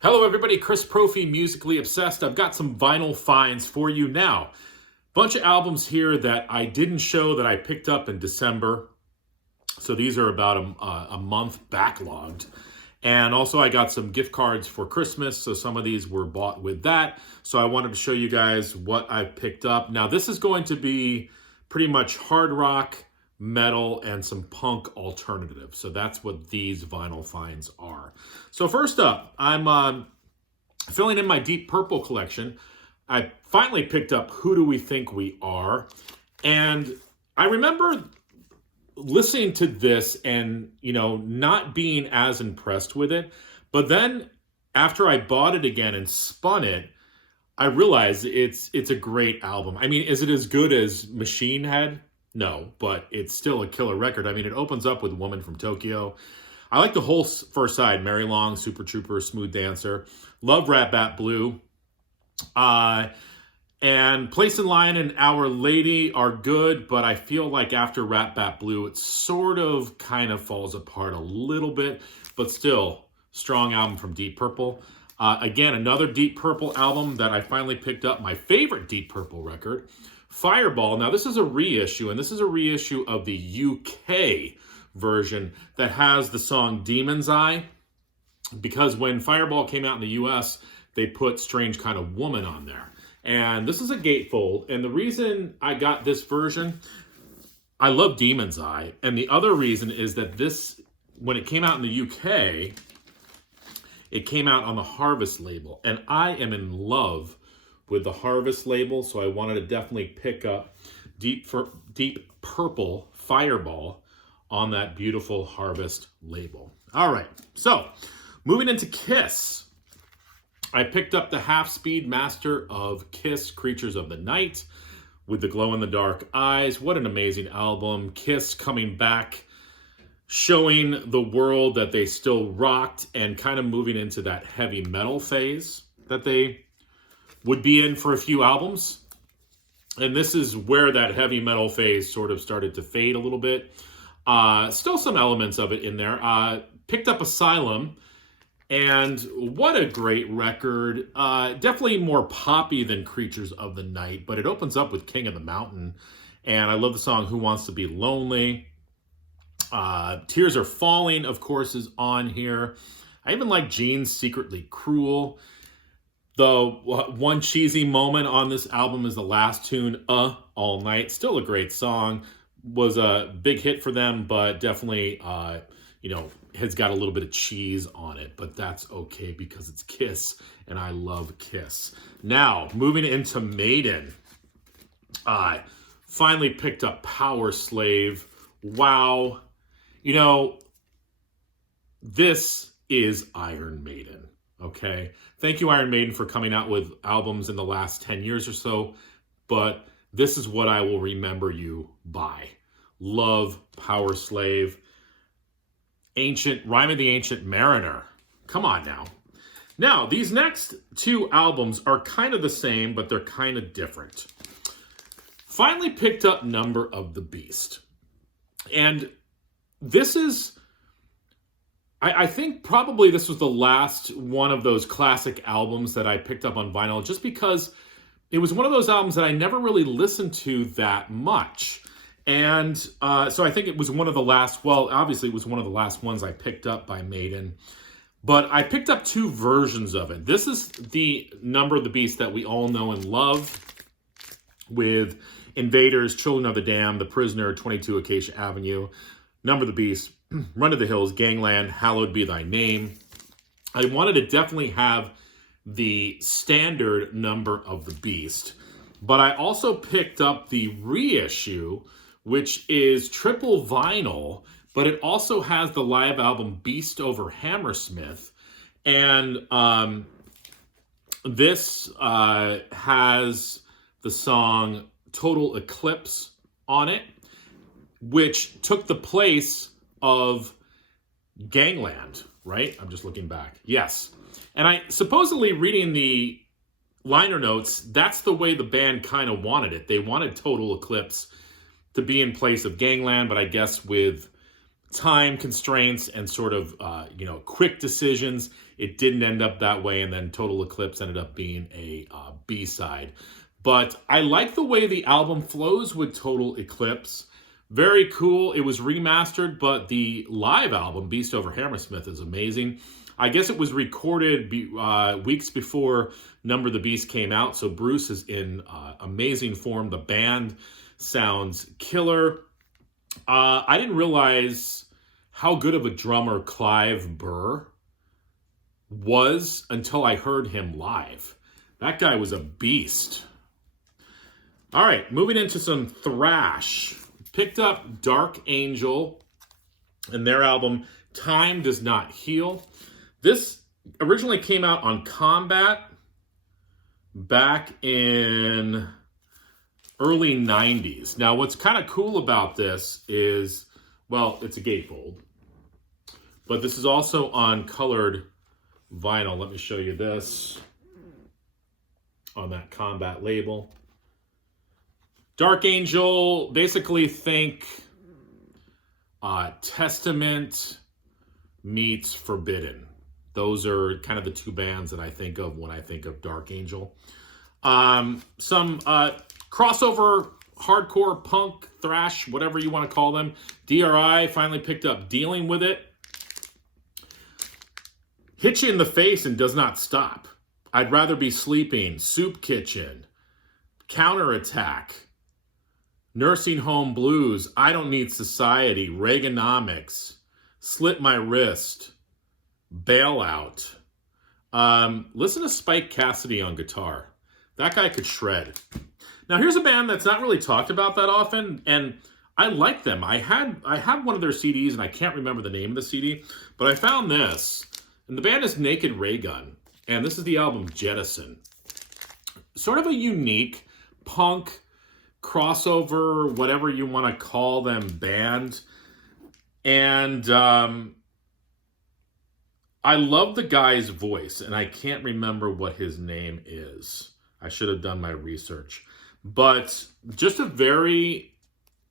Hello everybody, Chris Profi, Musically Obsessed. I've got some vinyl finds for you now. Bunch of albums here that I didn't show that I picked up in December. So these are about a month backlogged. And also I got some gift cards for Christmas, so some of these were bought with that. So I wanted to show you guys what I picked up. Now this is going to be pretty much hard rock, metal, and some punk alternative. So that's what these vinyl finds are. So first up, I'm filling in my Deep Purple collection. I finally picked up Who Do We Think We Are? And I remember listening to this and, not being as impressed with it. But then after I bought it again and spun it, I realized it's a great album. I mean, is it as good as Machine Head? No, but it's still a killer record. I mean, it opens up with Woman from Tokyo. I like the whole first side, Mary Long, Super Trooper, Smooth Dancer. Love Rat Bat Blue. And Place in Line and Our Lady are good, but I feel like after Rat Bat Blue, it sort of kind of falls apart a little bit, but still, strong album from Deep Purple. Again, another Deep Purple album that I finally picked up, my favorite Deep Purple record, Fireball. Now, this is a reissue, and this is a reissue of the UK version that has the song Demon's Eye, because when Fireball came out in the US, they put Strange Kind of Woman on there. And this is a gatefold, and the reason I got this version, I love Demon's Eye, and the other reason is that this, when it came out in the UK, it came out on the Harvest label, and I am in love with the Harvest label, so I wanted to definitely pick up Deep Purple Fireball on that beautiful Harvest label. All right, so moving into Kiss. I picked up the half-speed master of Kiss, Creatures of the Night, with the glow-in-the-dark eyes. What an amazing album. Kiss coming back, showing the world that they still rocked and kind of moving into that heavy metal phase that they would be in for a few albums. And this is where that heavy metal phase sort of started to fade a little bit. Still some elements of it in there. Picked up Asylum, and what a great record. Definitely more poppy than Creatures of the Night, but it opens up with King of the Mountain. And I love the song Who Wants to Be Lonely. Tears Are Falling, of course, is on here. I even like Gene's Secretly Cruel. The one cheesy moment on this album is the last tune, All Night. Still a great song. Was a big hit for them, but definitely, has got a little bit of cheese on it. But that's okay because it's Kiss, and I love Kiss. Now, moving into Maiden. I finally picked up Power Slave. Wow. This is Iron Maiden. Okay. Thank you, Iron Maiden, for coming out with albums in the last 10 years or so. But this is what I will remember you by. Love Power Slave. Rime of the Ancient Mariner. Come on now. Now, these next two albums are kind of the same, but they're kind of different. Finally picked up Number of the Beast. And this is, I think probably this was the last one of those classic albums that I picked up on vinyl, just because it was one of those albums that I never really listened to that much. And so I think it was one of the last, well, obviously it was one of the last ones I picked up by Maiden. But I picked up two versions of it. This is the Number of the Beast that we all know and love, with Invaders, Children of the Damned, The Prisoner, 22 Acacia Avenue, Number of the Beast, Run to the Hills, Gangland, Hallowed Be Thy Name. I wanted to definitely have the standard Number of the Beast, but I also picked up the reissue, which is triple vinyl, but it also has the live album Beast over Hammersmith. And this has the song Total Eclipse on it, which took the place of Gangland, right? I'm just looking back. Yes. And I supposedly reading the liner notes, that's the way the band kind of wanted it. They wanted Total Eclipse to be in place of Gangland, but I guess with time constraints and sort of, quick decisions, it didn't end up that way. And then Total Eclipse ended up being a B-side. But I like the way the album flows with Total Eclipse. Very cool. It was remastered, but the live album, Beast Over Hammersmith, is amazing. I guess it was recorded weeks before Number the Beast came out, so Bruce is in amazing form. The band sounds killer. I didn't realize how good of a drummer Clive Burr was until I heard him live. That guy was a beast. All right, moving into some thrash. Picked up Dark Angel and their album Time Does Not Heal. This originally came out on Combat back in early 90s. Now, what's kind of cool about this is, well, it's a gatefold, but this is also on colored vinyl. Let me show you this on that Combat label. Dark Angel, basically think Testament meets Forbidden. Those are kind of the two bands that I think of when I think of Dark Angel. Some crossover, hardcore, punk, thrash, whatever you want to call them. DRI finally picked up Dealing With It. Hit You in the Face and Does Not Stop. I'd Rather Be Sleeping. Soup Kitchen. Counterattack. Nursing Home Blues. I Don't Need Society. Reaganomics. Slit My Wrist. Bailout. Listen to Spike Cassidy on guitar. That guy could shred. Now here's a band that's not really talked about that often, and I like them. I had one of their CDs, and I can't remember the name of the CD, but I found this, and the band is Naked Raygun, and this is the album Jettison. Sort of a unique punk crossover, whatever you want to call them, band, and I love the guy's voice, and I can't remember what his name is. I should have done my research. But just a very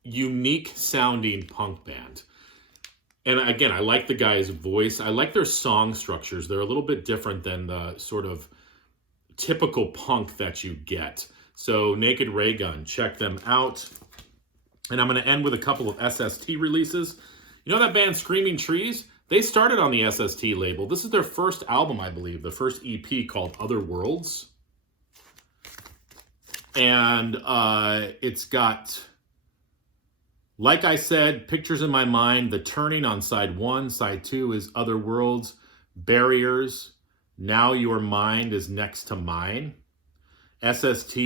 unique sounding punk band. And again, I like the guy's voice. I like their song structures. They're a little bit different than the sort of typical punk that you get. So Naked Raygun, check them out. And I'm going to end with a couple of SST releases. You know that band Screaming Trees? They started on the SST label. This is their first album, I believe, the first EP called Other Worlds. And it's got, like I said, Pictures in My Mind, The Turning on side 1. Side 2 is Other Worlds, Barriers, Now Your Mind is Next to Mine. SST,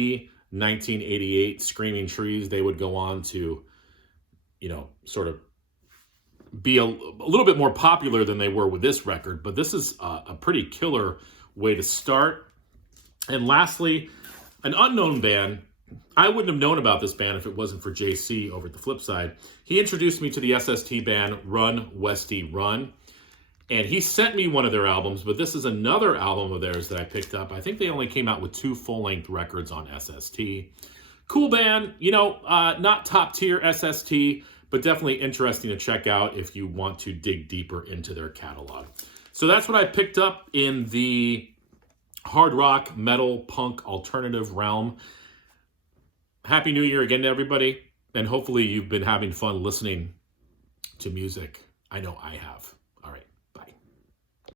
1988, Screaming Trees. They would go on to, sort of be a little bit more popular than they were with this record, but this is a pretty killer way to start. And lastly, an unknown band. I wouldn't have known about this band if it wasn't for JC over at the flip side. He introduced me to the SST band Run Westy Run, and he sent me one of their albums, but this is another album of theirs that I picked up. I think they only came out with 2 full-length records on SST. Cool band, not top tier SST, but definitely interesting to check out if you want to dig deeper into their catalog. So that's what I picked up in the hard rock, metal, punk, alternative realm. Happy New Year again to everybody, and hopefully you've been having fun listening to music. I know I have.